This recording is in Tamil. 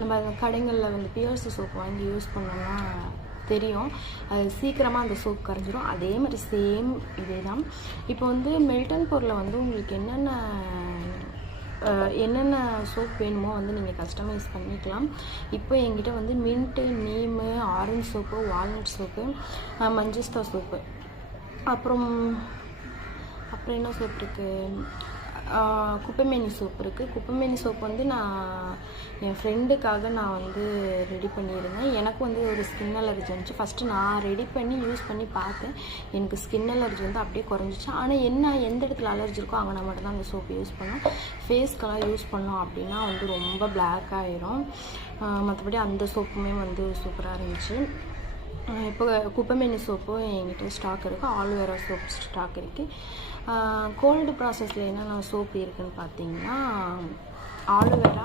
நம்ம கடைகளில் வந்து பியர்ஸ் சோப் வாங்கி யூஸ் பண்ணோம்னா தெரியும், அது சீக்கிரமாக அந்த சோப் கரைஞ்சிரும். அதே மாதிரி சேம் இதே தான். இப்போ வந்து மெல்டன் பொருளை வந்து உங்களுக்கு என்னென்ன சோப் வேணுமோ வந்து நீங்கள் கஸ்டமைஸ் பண்ணிக்கலாம். இப்போ என்கிட்ட வந்து mint, neem, orange soap, walnut soap, மஞ்சஸ்தா சோப்பு, அப்புறம் என்ன சோப் இருக்குது, குப்பைமேனி சோப் இருக்குது. குப்பைமேனி சோப் வந்து நான் என் ஃப்ரெண்டுக்காக நான் வந்து ரெடி பண்ணியிருந்தேன். எனக்கு வந்து ஒரு ஸ்கின் அலர்ஜி இருந்துச்சு. ஃபஸ்ட்டு நான் ரெடி பண்ணி யூஸ் பண்ணி பார்த்தேன். எனக்கு ஸ்கின் அலர்ஜி வந்து அப்படியே குறைஞ்சிச்சு. ஆனால் எந்த இடத்துல அலர்ஜி இருக்கோ அங்கே நான் மட்டும் தான் அந்த சோப்பு யூஸ் பண்ணோம். ஃபேஸ்க்கெல்லாம் யூஸ் பண்ணோம் அப்படின்னா வந்து ரொம்ப பிளாக் ஆயிரும். மற்றபடி அந்த சோப்புமே வந்து சூப்பராக இருந்துச்சு. இப்போ குப்பைமேனி சோப்பும் என்கிட்ட ஸ்டாக் இருக்குது. ஆலோவேரா சோப் ஸ்டாக் இருக்குது. கோல்டு ப்ராசஸில் என்னென்ன சோப்பு இருக்குதுன்னு பார்த்தீங்கன்னா, ஆலோவேரா,